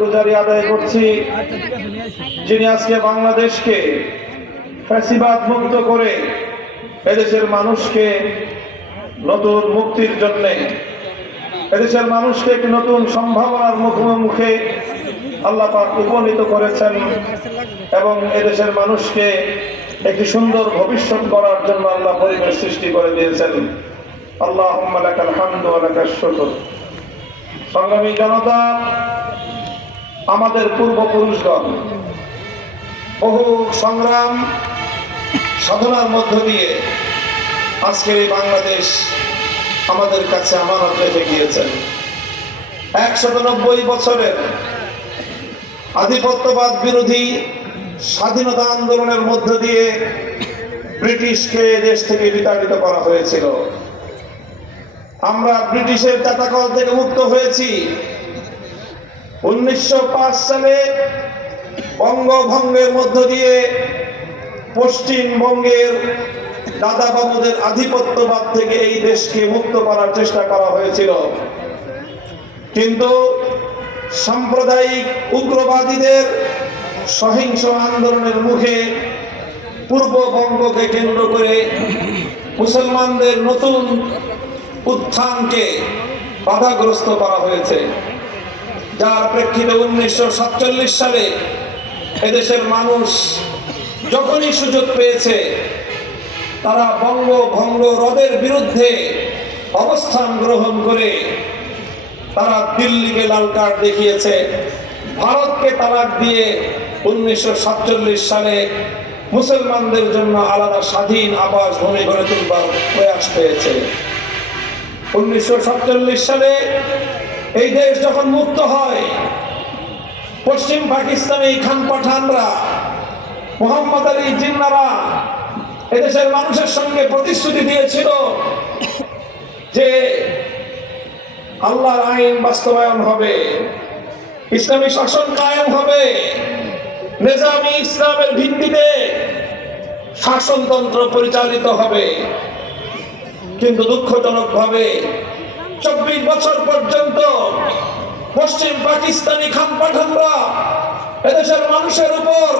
গুজারি আদায় করছি যিনি আজকে বাংলাদেশকে ফ্যাসিবাদ মুক্ত করে এদেশের মানুষকে নতুন মুক্তির জন্য এদেশের মানুষকে একটি নতুন সম্ভাবনার মুখে আল্লাহ পাক উপনীত করেছেন এবং এদেশের মানুষকে একটি সুন্দর ভবিষ্যৎ করার জন্য আল্লাহ পরিবেশ সৃষ্টি করে দিয়েছেন। আল্লাহুম্মা লাকাল হামদু ওয়া লাকাশ শুকর। সংগ্রামী জনতা, আমাদের পূর্বপুরুষগণ বহু সংগ্রাম সাধনার মধ্য দিয়ে আজকের এই বাংলাদেশ আমাদের কাছে আমানত রেখে গিয়েছেন। 190 বছরের আধিপত্যবাদ বিরোধী স্বাধীনতা আন্দোলনের মধ্য দিয়ে ব্রিটিশকে দেশ থেকে বিতাড়িত করা হয়েছিল। আমরা ব্রিটিশের চাতাকল থেকে মুক্ত হয়েছি। 1905 সালে বঙ্গভঙ্গের মধ্য দিয়ে পশ্চিমবঙ্গের দাদা বাবুদের আধিপত্যবাদ থেকে এই দেশকে মুক্ত করার চেষ্টা করা হয়েছিল, কিন্তু সাম্প্রদায়িক উগ্রবাদীদের সহিংস আন্দোলনের মুখে পূর্ববঙ্গকে কেন্দ্র করে মুসলমানদের নতুন উত্থানকে বাধাগ্রস্ত করা হয়েছে, যার প্রেক্ষিতে 1947 সালে এদেশের মানুষ যখনই সুযোগ পেয়েছে তারা বঙ্গভঙ্গ রদের বিরুদ্ধে অবস্থান গ্রহণ করে তারা দিল্লিকে লাল কার্ড দেখিয়েছে, ভারতকে তালাক দিয়ে 1947 সালে মুসলমানদের জন্য আলাদা স্বাধীন আবাস ভূমি গড়ে তুলবার প্রয়াস পেয়েছে। 1947 সালে এই দেশ যখন মুক্ত হয়, পশ্চিম পাকিস্তানি খান পাঠানরা, মোহাম্মদ আলী জিন্নারা এদেশের মানুষের সঙ্গে প্রতিশ্রুতি দিয়েছিল যে আল্লাহর আইন বাস্তবায়ন হবে, ইসলামী শাসন কায়েম হবে, নিজামী ইসলামের ভিত্তিতে শাসনতন্ত্র পরিচালিত হবে। কিন্তু দুঃখজনকভাবে 24 বছর পর্যন্ত পশ্চিম পাকিস্তানি খান পাঠানরা এদেশের মানুষের উপর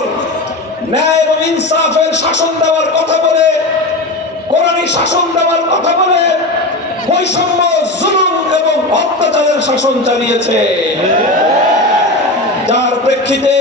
ন্যায় এবং ইনসাফের শাসন দেওয়ার কথা বলে, কোরআনী শাসন দেওয়ার কথা বলে বৈষম্য, জুলুম এবং অত্যাচারের শাসন চালিয়েছে, যার প্রেক্ষিতে